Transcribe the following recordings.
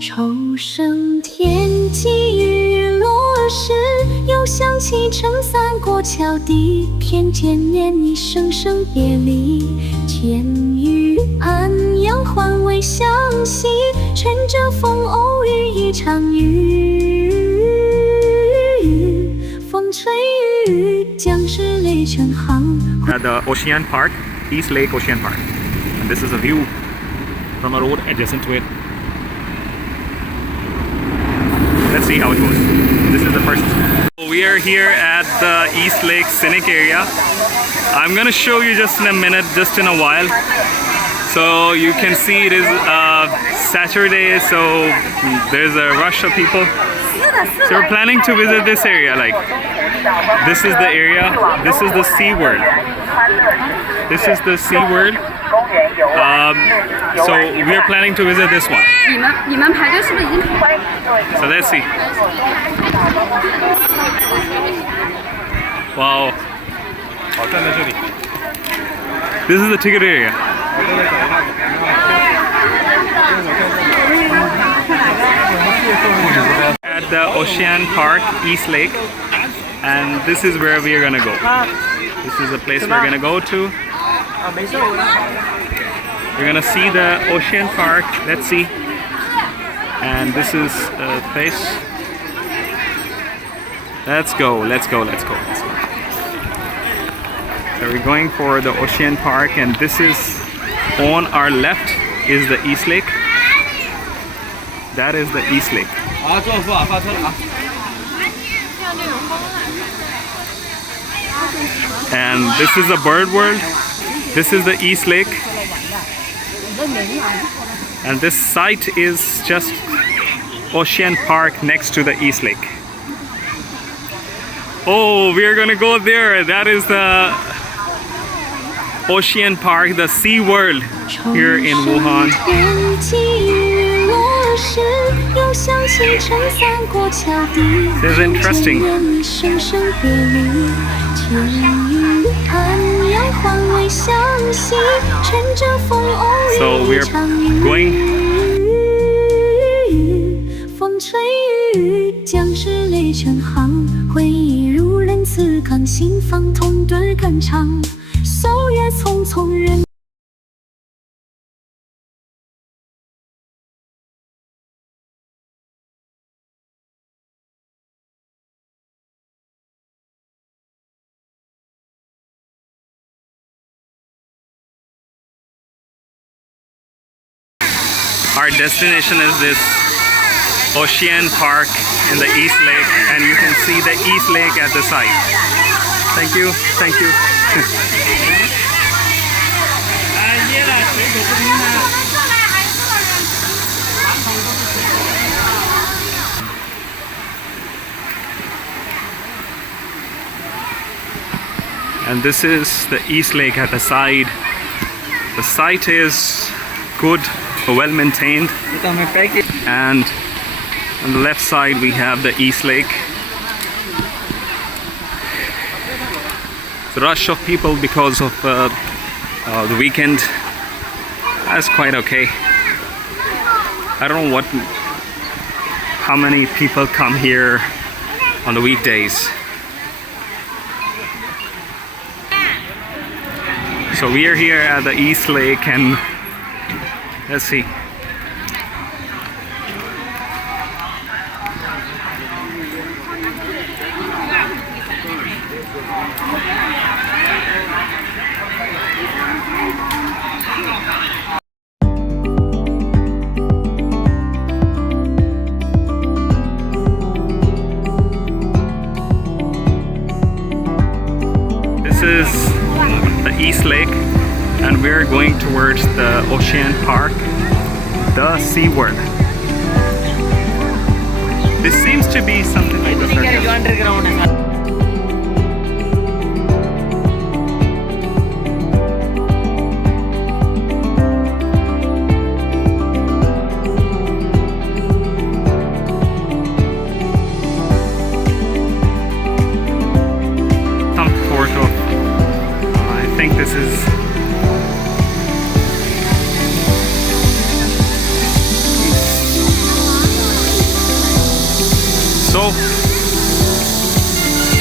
潮升天际日落时，又想起撑伞过桥第片见面，你声声别离。天欲暗，阳换为相惜，趁着风偶遇一场雨。风吹雨，将是泪成行。At the Ocean Park, East Lake Ocean Park. And this is a view from a road adjacent to it. Let's see how it goes. This is the first. We are here at the East Lake Scenic Area. I'm gonna show you just in a minute, just in a while. So you can see it is Saturday, so there's a rush of people. So we're planning to visit this area. Like, this is the area. This is the Sea World. This is the Sea World. So we are planning to visit this one. So let's see. Wow. This is the ticket area. At the Ocean Park, East Lake, and this is where we are gonna go. This is the place we're gonna go to. We're gonna see the Ocean Park. Let's see. And this is the place. Let's go. Let's go. Let's go. Let's go. So we're going for the Ocean Park, and this is on our left is the East Lake. That is the East Lake. And this is the bird world. This is the East Lake. And this site is just Ocean Park next to the East Lake. Oh, we are gonna go there. That is the Ocean Park, the Sea World here in Wuhan. This is interesting. So we are going. Our destination is this Ocean Park in the East Lake, and you can see the East Lake at the side. Thank you, thank you. And this is the East Lake at the side. The site is good, well maintained, and on the left side we have the East Lake. The rush of people because of the weekend. That's quite okay. I don't know how many people come here on the weekdays. So we are here at the East Lake, and let's see. This is the East Lake, and we're going towards the Ocean Park, the Sea World. This seems to be something like a circus. Some sort of, I think this is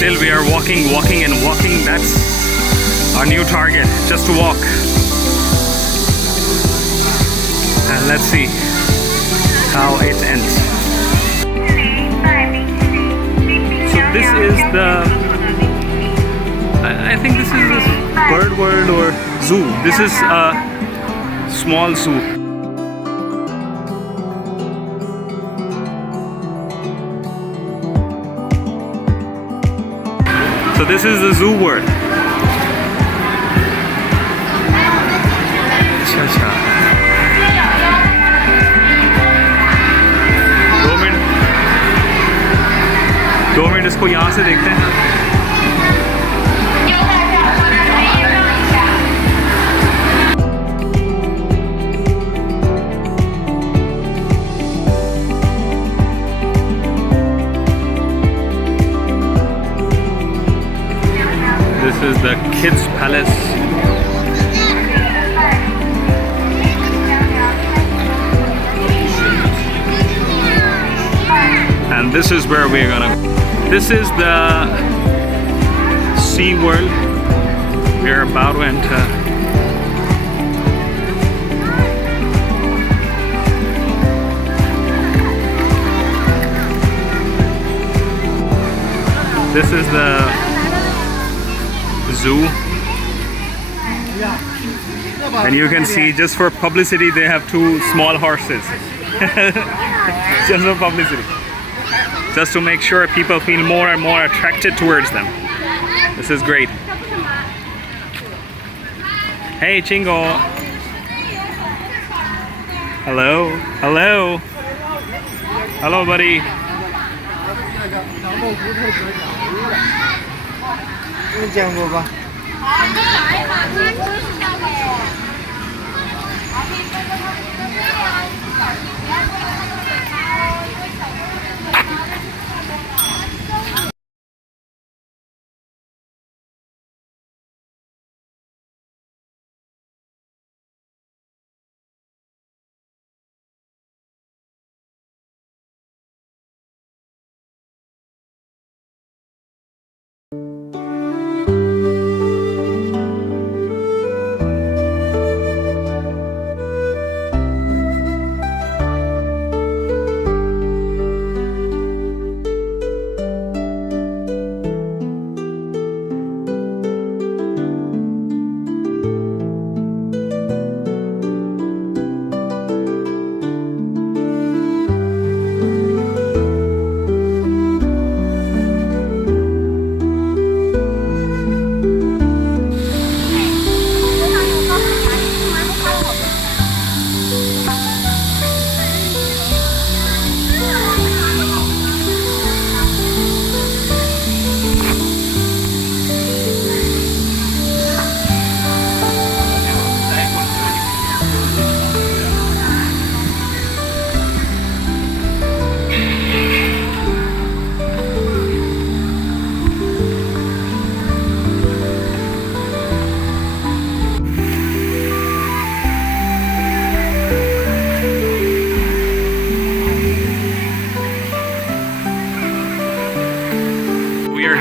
trail. We are walking and walking. That's our new target, just to walk. And let's see how it ends. So this is the, I think this is a bird world or zoo. This is a small zoo. So this is the zoo world. दो minute इसको यहाँ से देखते हैं. This is the kids palace. And this is where we're gonna go. This is the Sea World. We're about to enter. This is the zoo. And you can see, just for publicity, they have two small horses. Just for publicity. Just to make sure people feel more and more attracted towards them. This is great. Hey Chingo. Hello. Hello. Hello buddy.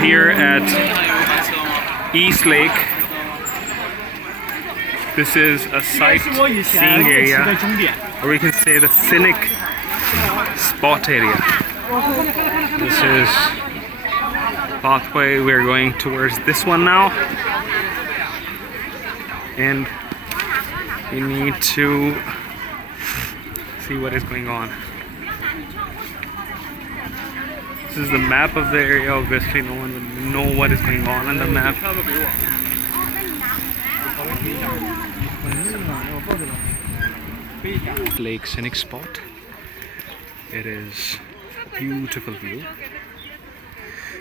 Here at East Lake. This is a sightseeing area, or we can say the scenic spot area. This is pathway. We're going towards this one now, and we need to see what is going on. This is the map of the area. Obviously no one would know what is going on the map. Lake Scenic Spot. It is a beautiful view.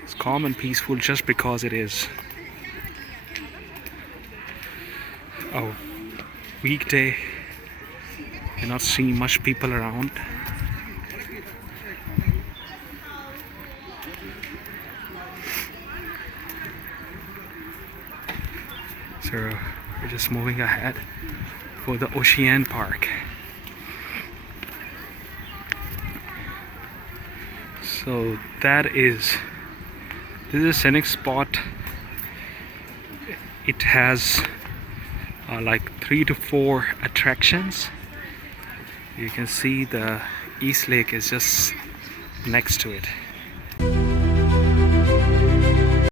It's calm and peaceful just because it is a weekday. You're not seeing much people around. So we're just moving ahead for the Ocean Park. So that is This is a scenic spot. It has like 3 to 4 attractions. You can see the East Lake is just next to it.